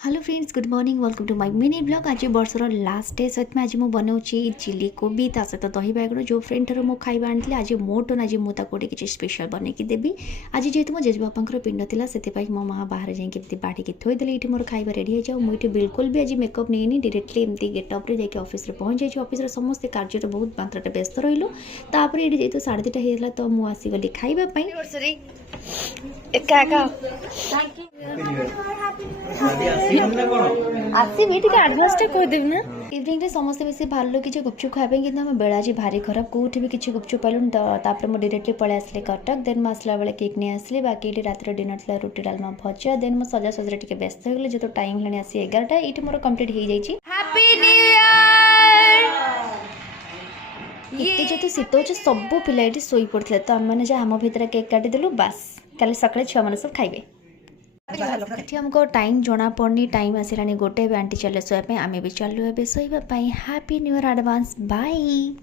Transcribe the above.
Hello friends, good morning. Welcome to my mini blog. आज वर्षर last day सहित आज मुझे बनाऊँगी चिली कोबी ता सहित दही बैगण जो फ्रेंड ठार मो खाଇବା आनी आज मोटन आज मुझे गोटे स्पेशल बनईकी देवी। आज जेहतु मो जेजेबापा पिंड था से मो माँ बाहर जाकि बाढ़ थोदेले ये मोर खाଇବା रेडी हो मुझे बिल्कुल भी आज मेकअप नहीं डायरेक्टली एमती गेटअप्रे जाकि ऑफिस पहुँच जाइए। ऑफिस समस्त कार्य बहुत मात्रा व्यस्त रही तापर ये जेहतु 2:30 होगा तो मुझे आसीगली खावाई एका एका आसबि टे आडभांसटा कहदेवी ना। इवनिंग रे समस्त मिसी बाहर कि गुपचुप खाए कि बेला आज भारी खराब कौटी भी किसी गुपचुप पालुन तो डायरेक्टली पलि आसली कटक। देन मुझे बेले केक नहीं आसली बाकी ये रात डिनर था रुटी डालमा भजा। देन मुझे सजासजी टे व्यस्त हो गली जो टाइम है आसी 11टा ये मोर कम्प्लीट हो जाए। एते जेतु शीत हो सब पिला ये शोई पड़ते तो आम मैंने आम भितर केक काटिदेलु बास काली सकाଳେ छुआ मैंने सब खाइबे। हमको टाइम जना पड़नी टाइम आसला गोटे आंटी चले शोया आम भी चलु ए शोवाई। Happy new year advance bye.